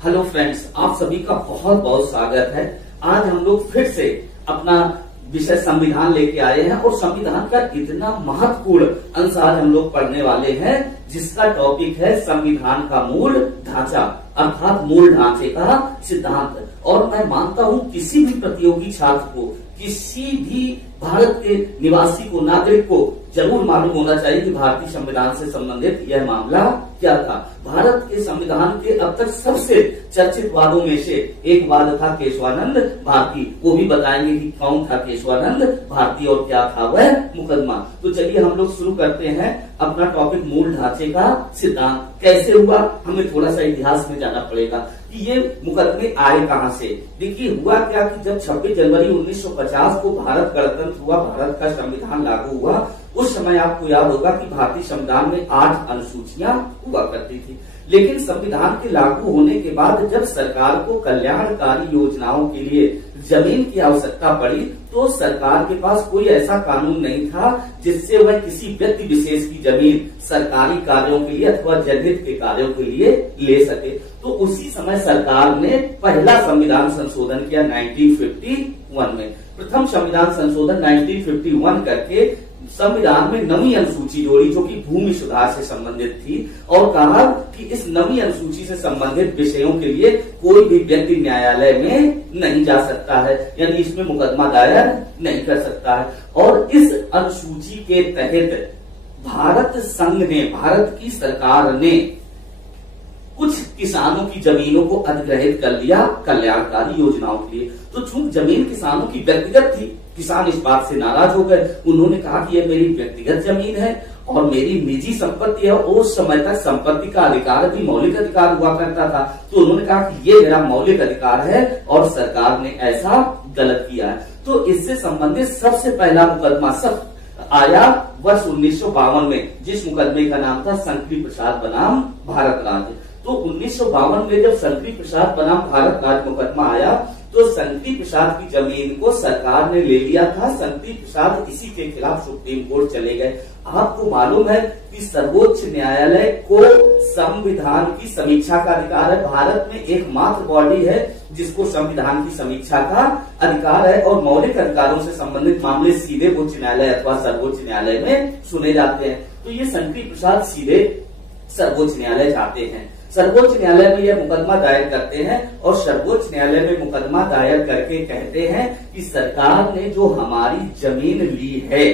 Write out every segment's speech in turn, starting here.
Hello friends, आप सभी का बहुत बहुत स्वागत है। आज हम लोग फिर से अपना विषय संविधान लेके आए हैं और संविधान का इतना महत्वपूर्ण अंश आज हम लोग पढ़ने वाले हैं, जिसका टॉपिक है संविधान का मूल ढांचा अर्थात मूल ढांचे का सिद्धांत। और मैं मानता हूं किसी भी प्रतियोगी छात्र को, किसी भी भारत के निवासी को, नागरिक को जरूर मालूम होना चाहिए कि भारतीय संविधान से संबंधित यह मामला क्या था। भारत के संविधान के अब तक सबसे चर्चित वादों में से एक वाद था केशवानंद भारती। वो भी बताएंगे कि कौन था केशवानंद भारती और क्या था वह मुकदमा। तो चलिए हम लोग शुरू करते हैं अपना टॉपिक मूल ढांचे का सिद्धांत। कैसे हुआ, हमें थोड़ा सा इतिहास में जाना पड़ेगा कि ये मुकदमे आए कहां से। देखिए हुआ क्या कि जब 26 जनवरी 1950 को भारत गणतंत्र हुआ, भारत का संविधान लागू हुआ, उस समय आपको याद होगा कि भारतीय संविधान में 8 अनुसूचियां हुआ करती थी। लेकिन संविधान के लागू होने के बाद जब सरकार को कल्याणकारी योजनाओं के लिए जमीन की आवश्यकता पड़ी, तो सरकार के पास कोई ऐसा कानून नहीं था जिससे वह किसी व्यक्ति विशेष की जमीन सरकारी कार्यों के लिए अथवा जनहित के कार्यों के लिए ले सके। तो उसी समय सरकार ने पहला संविधान संशोधन किया 1951 में। प्रथम संविधान संशोधन 1951 करके संविधान में नवी अनुसूची जोड़ी जो कि भूमि सुधार से संबंधित थी, और कहा कि इस नवी अनुसूची से संबंधित विषयों के लिए कोई भी व्यक्ति न्यायालय में नहीं जा सकता है, यानी इसमें मुकदमा दायर नहीं कर सकता है। और इस अनुसूची के तहत भारत संघ ने, भारत की सरकार ने कुछ किसानों की जमीनों को अधिग्रहित कर लिया कल्याणकारी योजनाओं के लिए। तो चूंकि जमीन किसानों की व्यक्तिगत थी, किसान इस बात से नाराज हो गए। उन्होंने कहा कि यह मेरी व्यक्तिगत जमीन है और मेरी निजी संपत्ति है। और उस समय तक संपत्ति का अधिकार भी मौलिक अधिकार हुआ करता था। तो उन्होंने कहा कि ये मेरा मौलिक अधिकार है और सरकार ने ऐसा गलत किया है। तो इससे संबंधित सबसे पहला मुकदमा सब आया वर्ष 1952 में, जिस मुकदमे का नाम था शंकरी प्रसाद बनाम भारत राज्य। तो 1952 में जब शंकरी प्रसाद बनाम भारत राज्य मुकदमा आया, तो शंकरी प्रसाद की जमीन को सरकार ने ले लिया था। शंकरी प्रसाद इसी के खिलाफ सुप्रीम कोर्ट चले गए। आपको मालूम है कि सर्वोच्च न्यायालय को संविधान की समीक्षा का अधिकार है। भारत में एकमात्र बॉडी है जिसको संविधान की समीक्षा का अधिकार है, और मौलिक अधिकारों से संबंधित मामले सीधे उच्च न्यायालय अथवा सर्वोच्च न्यायालय में सुने जाते हैं। तो ये शंकरी प्रसाद सीधे सर्वोच्च न्यायालय जाते हैं। सर्वोच्च न्यायालय में यह मुकदमा दायर करते हैं और सर्वोच्च न्यायालय में मुकदमा दायर करके कहते हैं कि सरकार ने जो हमारी जमीन ली है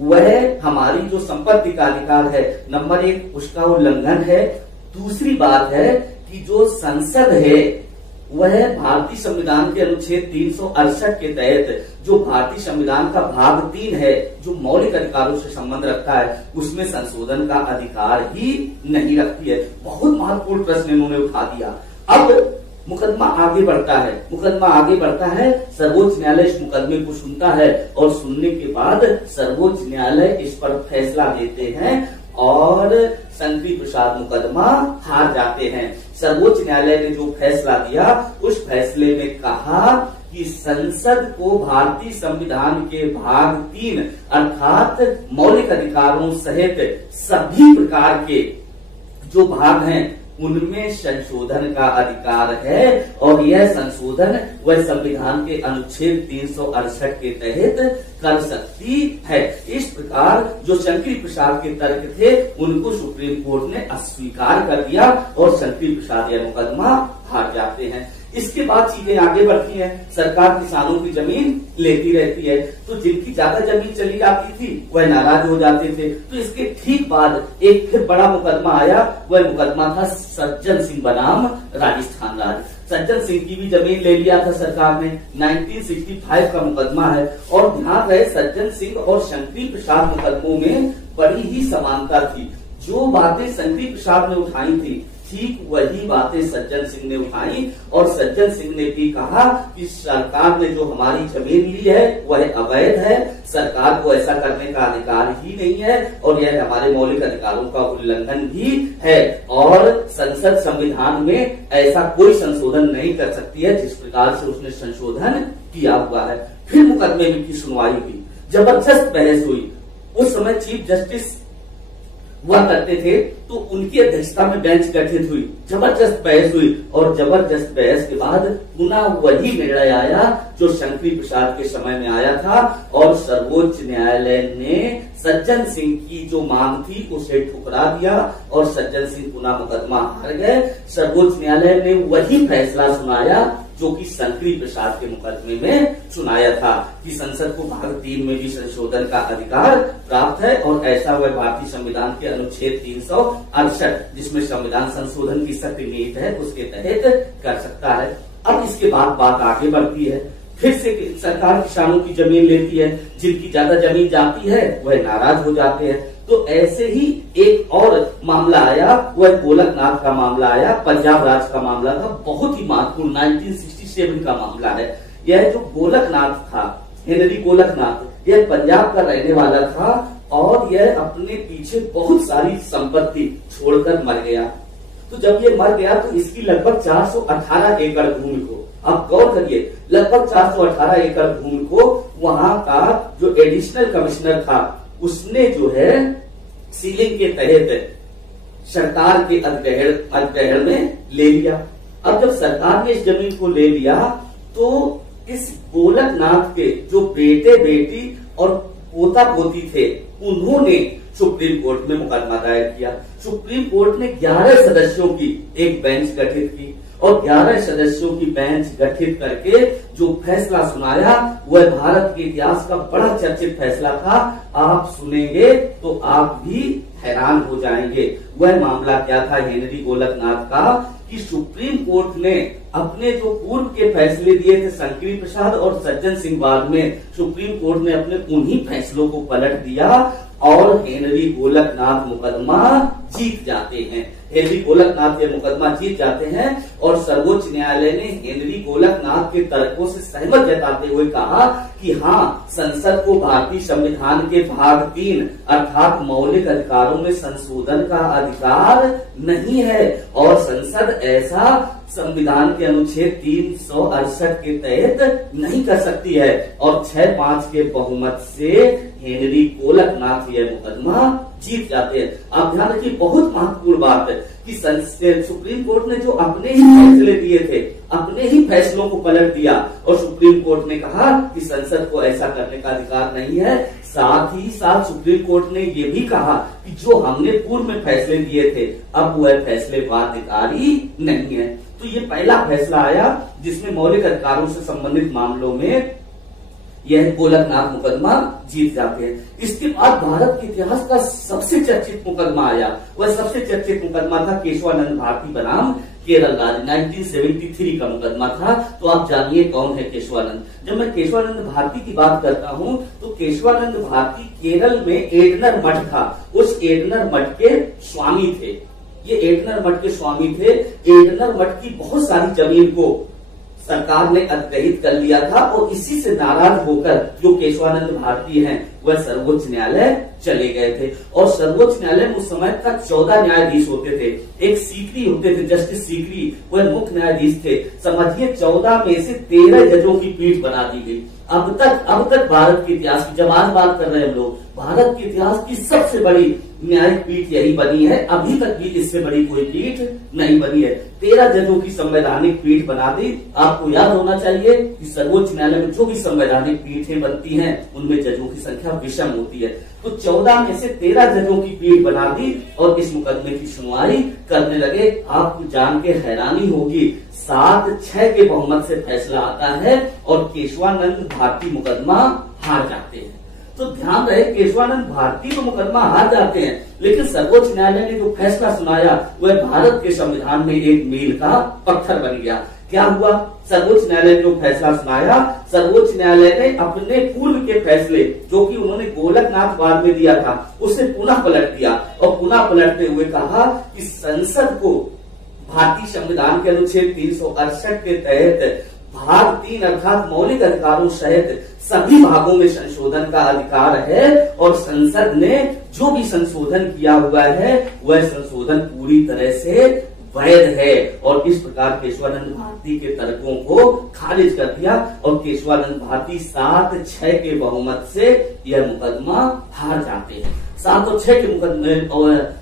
वह हमारी जो संपत्ति का अधिकार है, नंबर 1 उसका उल्लंघन है। दूसरी बात है कि जो संसद है वह भारतीय संविधान के अनुच्छेद 368 के तहत जो भारतीय संविधान का भाग 3 है, जो मौलिक अधिकारों से संबंध रखता है, उसमें संशोधन का अधिकार ही नहीं रखती है। बहुत महत्वपूर्ण प्रश्न इन्होंने उठा दिया। अब मुकदमा आगे बढ़ता है, सर्वोच्च न्यायालय इस मुकदमे को सुनता है और सुनने के बाद सर्वोच्च न्यायालय इस पर फैसला देते हैं और शंकरी प्रसाद मुकदमा हार जाते हैं। सर्वोच्च न्यायालय ने जो फैसला दिया, उस फैसले में कहा कि संसद को भारतीय संविधान के भाग 3 अर्थात मौलिक अधिकारों सहित सभी प्रकार के जो भाग हैं उनमें संशोधन का अधिकार है, और यह संशोधन वह संविधान के अनुच्छेद 368 के तहत कर सकती है। इस प्रकार जो शंकरी प्रसाद के तर्क थे उनको सुप्रीम कोर्ट ने अस्वीकार कर दिया और शंकरी प्रसाद यह मुकदमा हार जाते हैं। इसके बाद चीजें आगे बढ़ती हैं। सरकार किसानों की जमीन लेती रहती है, तो जिनकी ज्यादा जमीन चली जाती थी वह नाराज हो जाते थे। तो इसके ठीक बाद एक फिर बड़ा मुकदमा आया। वह मुकदमा था सज्जन सिंह बनाम राजस्थान राज्य। सज्जन सिंह की भी जमीन ले लिया था सरकार ने। 1965 का मुकदमा है। और ध्यान रहे, सज्जन सिंह और शंकरी प्रसाद मुकदमों में बड़ी ही समानता थी। जो बातें शंकरी प्रसाद ने उठाई थी, ठीक वही बातें सज्जन सिंह ने उठाई। और सज्जन सिंह ने भी कहा कि सरकार ने जो हमारी जमीन ली है वह अवैध है, सरकार को ऐसा करने का अधिकार ही नहीं है, और यह हमारे मौलिक अधिकारों का उल्लंघन भी है, और संसद संविधान में ऐसा कोई संशोधन नहीं कर सकती है जिस प्रकार से उसने संशोधन किया हुआ है। फिर मुकदमे की सुनवाई हुई, जबरदस्त बहस हुई। उस समय चीफ जस्टिस हुआ करते थे, तो उनकी अध्यक्षता में बेंच गठित हुई, जबरदस्त बहस हुई और जबरदस्त बहस के बाद पुनः वही निर्णय आया जो शंकरी प्रसाद के समय में आया था और सर्वोच्च न्यायालय ने सज्जन सिंह की जो मांग थी उसे ठुकरा दिया और सज्जन सिंह पुनः मुकदमा हार गए। सर्वोच्च न्यायालय ने वही फैसला सुनाया जो कि शंकरी प्रसाद के मुकदमे में सुनाया था कि संसद को भाग 3 में भी संशोधन का अधिकार प्राप्त है और ऐसा वह भारतीय संविधान के अनुच्छेद 368 जिसमें संविधान संशोधन की सख्त नीति है उसके तहत कर सकता है। अब इसके बाद बात आगे बढ़ती है, फिर से सरकार किसानों की जमीन लेती है, जिनकी ज्यादा जमीन जाती है वह नाराज हो जाते हैं। तो ऐसे ही एक और मामला आया, वह गोलकनाथ का मामला आया, पंजाब राज्य का मामला था, बहुत ही महत्वपूर्ण 1967 का मामला है। यह जो गोलकनाथ था, हेनरी गोलकनाथ, यह पंजाब का रहने वाला था और यह अपने पीछे बहुत सारी संपत्ति छोड़कर मर गया। तो जब ये मर गया तो इसकी लगभग 418 एकड़ भूमि को, आप गौर करिए, लगभग 418 एकड़ भूमि को वहां का जो एडिशनल कमिश्नर था उसने जो है सीलिंग के तहत सरकार के अधिग्रहण में ले लिया। अब जब सरकार ने इस जमीन को ले लिया तो इस गोलकनाथ के जो बेटे बेटी और पोता पोती थे उन्होंने सुप्रीम कोर्ट में मुकदमा दायर किया। सुप्रीम कोर्ट ने 11 सदस्यों की एक बेंच गठित की और 11 सदस्यों की बेंच गठित करके जो फैसला सुनाया वह भारत के इतिहास का बड़ा चर्चित फैसला था। आप सुनेंगे तो आप भी हैरान हो जाएंगे। वह मामला क्या था हेनरी गोलकनाथ का कि सुप्रीम कोर्ट ने अपने जो पूर्व के फैसले दिए थे शंकरी प्रसाद और सज्जन सिंह बाद में, सुप्रीम कोर्ट ने अपने उन्हीं फैसलों को पलट दिया और हेनरी गोलकनाथ मुकदमा जीत जाते हैं। हेनरी गोलकनाथ ये मुकदमा जीत जाते हैं और सर्वोच्च न्यायालय ने हेनरी गोलकनाथ के तर्कों से सहमत जताते हुए कहा कि हाँ, संसद को भारतीय संविधान के भाग 3 अर्थात मौलिक अधिकारों में संशोधन का अधिकार नहीं है और संसद ऐसा संविधान के अनुच्छेद 368 के तहत नहीं कर सकती है और 6-5 के बहुमत से हेनरी गोलकनाथ यह मुकदमा जीत जाते हैं। आप ध्यान रखिए, बहुत महत्वपूर्ण बात है कि सुप्रीम कोर्ट ने जो अपने ही फैसले दिए थे, अपने ही फैसलों को पलट दिया और सुप्रीम कोर्ट ने कहा कि संसद को ऐसा करने का अधिकार नहीं है। साथ ही साथ सुप्रीम कोर्ट ने ये भी कहा कि जो हमने पूर्व में फैसले दिए थे अब वह फैसले बाध्यकारी नहीं है। तो ये पहला फैसला आया जिसमें मौलिक अधिकारों से संबंधित मामलों में यह गोलकनाथ मुकदमा जीत जाते हैं। इसके बाद भारत के इतिहास का सबसे चर्चित मुकदमा आया। वह सबसे चर्चित मुकदमा था केशवानंद भारती बनाम केरल राज्य, 1973 का मुकदमा था। तो आप जानिए कौन है केशवानंद। जब मैं केशवानंद भारती की बात करता हूं तो केशवानंद भारती केरल में एडनर मठ था, उस एडनर मठ के स्वामी थे। ये एडनर मठ के स्वामी थे। एडनर मठ की बहुत सारी जमीन को सरकार ने अधिग्रहित कर लिया था और इसी से नाराज होकर जो केशवानंद भारती हैं वह सर्वोच्च न्यायालय चले गए थे। और सर्वोच्च न्यायालय में उस समय तक 14 न्यायाधीश होते थे, एक सीकरी होते थे, जस्टिस सीकरी, वह मुख्य न्यायाधीश थे। समझिए 14 में से 13 जजों की पीठ बना दी गई। अब तक भारत के इतिहास की, जब आज बात कर रहे हैं हम लोग, भारत के इतिहास की सबसे बड़ी न्यायिक पीठ यही बनी है। अभी तक भी इससे बड़ी कोई पीठ नहीं बनी है। 13 जजों की संवैधानिक पीठ बना दी। आपको याद होना चाहिए कि सर्वोच्च न्यायालय में जो भी संवैधानिक पीठें बनती हैं उनमें जजों की संख्या विषम होती है। तो 14 में से 13 जजों की पीठ बना दी और इस मुकदमे की सुनवाई करने लगे। आपको जान के हैरानी होगी, 7-6 के बहुमत से फैसला आता है और केशवानंद भारती मुकदमा हार जाते हैं। तो ध्यान रहे, केशवानंद भारती तो मुकदमा हार जाते हैं लेकिन सर्वोच्च न्यायालय ने जो फैसला सुनाया वह भारत के संविधान में एक मील का पत्थर बन गया। क्या हुआ? सर्वोच्च न्यायालय ने जो फैसला सुनाया, सर्वोच्च न्यायालय ने अपने पूर्व के फैसले जो कि उन्होंने गोलकनाथ बाद में दिया था उसे पुनः पलट दिया और पुनः पलटते हुए कहा कि संसद को भारतीय संविधान के अनुच्छेद 368 के तहत भाग 3 अर्थात मौलिक अधिकारों सहित सभी भागों में संशोधन का अधिकार है और संसद ने जो भी संशोधन किया हुआ है वह संशोधन पूरी तरह से वैध है। और इस प्रकार केशवानंद भारती के तर्कों को खारिज कर दिया और केशवानंद भारती 7-6 के बहुमत से यह मुकदमा हार जाते हैं। 7 और 6 के मुकदमे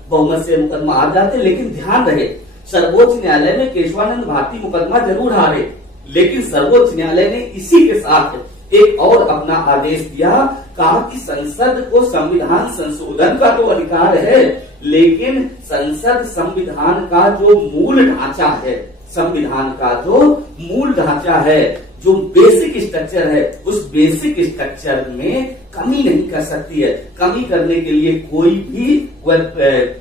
बहुमत से मुकदमा आ जाते। लेकिन ध्यान रहे, सर्वोच्च न्यायालय में केशवानंद भारती मुकदमा जरूर हारे, लेकिन सर्वोच्च न्यायालय ने इसी के साथ एक और अपना आदेश दिया, कहा कि संसद को संविधान संशोधन का तो अधिकार है, लेकिन संसद संविधान का जो मूल ढांचा है, संविधान का जो मूल ढांचा है, जो बेसिक स्ट्रक्चर है, उस बेसिक स्ट्रक्चर में कमी नहीं कर सकती है। कमी करने के लिए कोई भी वह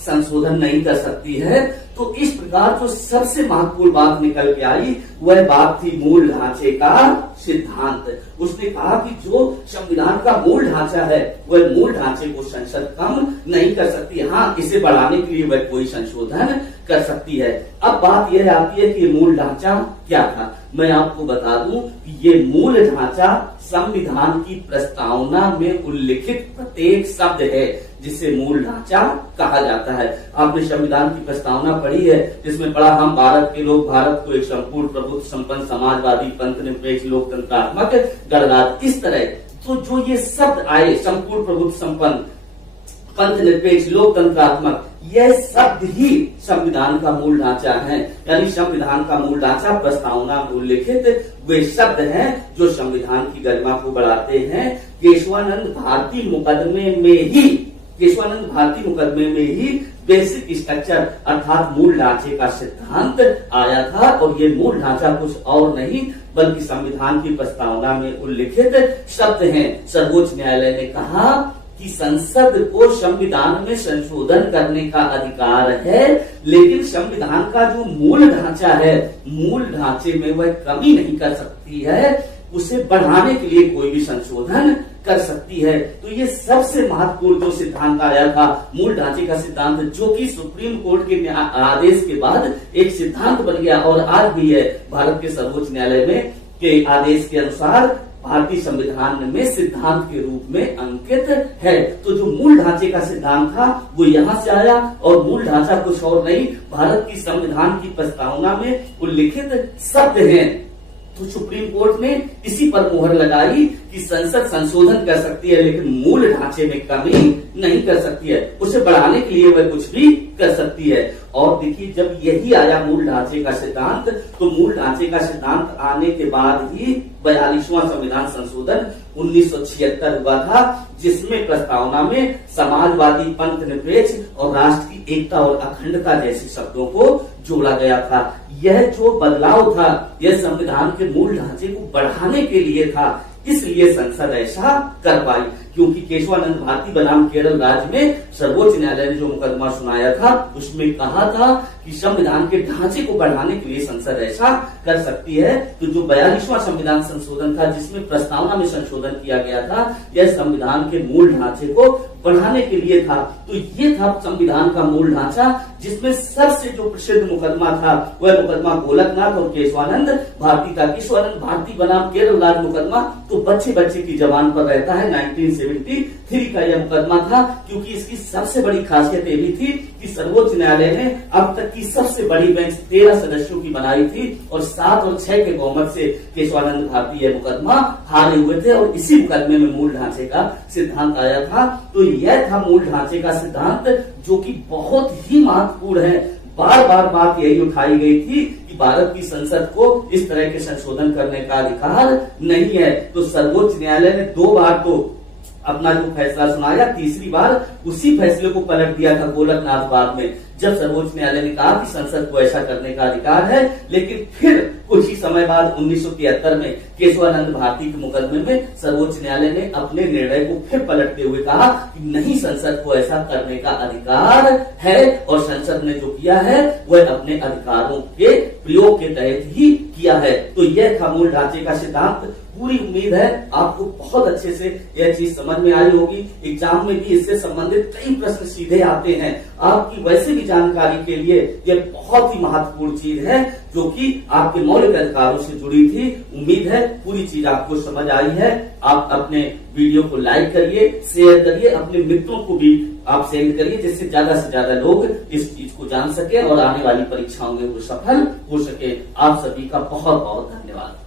संशोधन नहीं कर सकती है। तो इस प्रकार जो सबसे महत्वपूर्ण बात निकल के आई वह बात थी मूल ढांचे का सिद्धांत। उसने कहा कि जो संविधान का मूल ढांचा है वह मूल ढांचे को संसद कम नहीं कर सकती, हाँ इसे बढ़ाने के लिए वह कोई संशोधन कर सकती है। अब बात यह आती है कि मूल ढांचा क्या था। मैं आपको बता दूं कि ये मूल ढांचा संविधान की प्रस्तावना में उल्लिखित प्रत्येक शब्द है जिसे मूल ढांचा कहा जाता है। आपने संविधान की प्रस्तावना पढ़ी है, जिसमें पढ़ा हम भारत के लोग भारत को एक संपूर्ण प्रभुत्व संपन्न समाजवादी पंथ निरपेक्ष लोकतंत्रात्मक गणराज्य, इस तरह तो जो ये शब्द आए संपूर्ण प्रभुत्व संपन्न पंथ निरपेक्ष लोकतंत्रात्मक, यह शब्द ही संविधान का मूल ढांचा है। यानी संविधान का मूल ढांचा प्रस्तावना में उल्लिखित वे शब्द हैं जो संविधान की गरिमा को बढ़ाते हैं। केशवानंद भारती मुकदमे में ही बेसिक स्ट्रक्चर अर्थात मूल ढांचे का सिद्धांत आया था, और ये मूल ढांचा कुछ और नहीं बल्कि संविधान की प्रस्तावना में उल्लिखित शब्द हैं। सर्वोच्च न्यायालय ने कहा कि संसद को संविधान में संशोधन करने का अधिकार है, लेकिन संविधान का जो मूल ढांचा है, मूल ढांचे में वह कमी नहीं कर सकती है, उसे बढ़ाने के लिए कोई भी संशोधन कर सकती है। तो ये सबसे महत्वपूर्ण जो सिद्धांत आया था मूल ढांचे का सिद्धांत, जो कि सुप्रीम कोर्ट के आदेश के बाद एक सिद्धांत बन गया और आज भी है भारत के सर्वोच्च न्यायालय में के आदेश के अनुसार भारतीय संविधान में सिद्धांत के रूप में अंकित है। तो जो मूल ढांचे का सिद्धांत था वो यहाँ से आया, और मूल ढांचा कुछ और नहीं भारत की संविधान की प्रस्तावना में उल्लिखित शब्द हैं। तो सुप्रीम कोर्ट ने इसी पर मुहर लगाई कि संसद संशोधन कर सकती है, लेकिन मूल ढांचे में कमी नहीं कर सकती है, उसे बढ़ाने के लिए वह कुछ भी कर सकती है। और देखिए, जब यही आया मूल ढांचे का सिद्धांत, तो मूल ढांचे का सिद्धांत आने के बाद ही 42वां संविधान संशोधन 1976 हुआ था, जिसमें प्रस्तावना में समाजवादी पंथ निरपेक्ष और राष्ट्र की एकता और अखंडता जैसे शब्दों को जोड़ा गया था। यह जो बदलाव था यह संविधान के मूल ढांचे को बढ़ाने के लिए था, इसलिए संसद ऐसा कर पाई। क्योंकि केशवानंद भारती बनाम केरल राज्य में सर्वोच्च न्यायालय ने जो मुकदमा सुनाया था उसमें कहा था कि संविधान के ढांचे को बढ़ाने के लिए संसद ऐसा कर सकती है। तो जो 42वां संविधान संशोधन था जिसमें प्रस्तावना में संशोधन किया गया था, यह संविधान के मूल ढांचे को बढ़ाने के लिए था। तो ये था संविधान का मूल ढांचा, जिसमें सबसे जो प्रसिद्ध मुकदमा था वह मुकदमा गोलकनाथ और केशवानंद भारती का। केशवानंद भारती बनाम केरल राज्य मुकदमा तो बच्चे की जबान पर रहता है। 1973 का यह मुकदमा था, क्योंकि इसकी सबसे बड़ी खासियत ये भी थी कि सर्वोच्च न्यायालय ने अब तक की सबसे बड़ी बेंच 13 सदस्यों की बनाई थी, और 7 और 6 के बहुमत से केशवानंद भारती यह मुकदमा हारे हुए थे, और इसी मुकदमे में मूल ढांचे का सिद्धांत आया था। तो यह था मूल ढांचे का सिद्धांत, जो कि बहुत ही महत्वपूर्ण है। बार बार बात यही उठाई गई थी कि भारत की संसद को इस तरह के संशोधन करने का अधिकार नहीं है। तो सर्वोच्च न्यायालय ने 2 बार तो अपना जो फैसला सुनाया, तीसरी बार उसी फैसले को पलट दिया था गोलकनाथ बाद में, जब सर्वोच्च न्यायालय ने कहा कि संसद को ऐसा करने का अधिकार है। लेकिन फिर कुछ ही समय बाद 1973 में केशवानंद भारती के मुकदमे में सर्वोच्च न्यायालय ने अपने निर्णय को फिर पलटते हुए कहा कि नहीं, संसद को ऐसा करने का अधिकार है, और संसद ने जो किया है वह अपने अधिकारों के प्रयोग के तहत ही किया है। तो यह था मूल ढांचे का सिद्धांत। पूरी उम्मीद है आपको बहुत अच्छे से यह चीज समझ में आई होगी। एग्जाम में भी इससे संबंधित कई प्रश्न सीधे आते हैं। आपकी वैसे भी जानकारी के लिए यह बहुत ही महत्वपूर्ण चीज है, जो कि आपके मौलिक अधिकारों से जुड़ी थी। उम्मीद है पूरी चीज आपको समझ आई है। आप अपने वीडियो को लाइक करिए, शेयर करिए, अपने मित्रों को भी आप सेंड करिए, जिससे ज्यादा से ज्यादा लोग इस चीज को जान सके और आने वाली परीक्षाओं में वो सफल हो सके। आप सभी का बहुत बहुत धन्यवाद।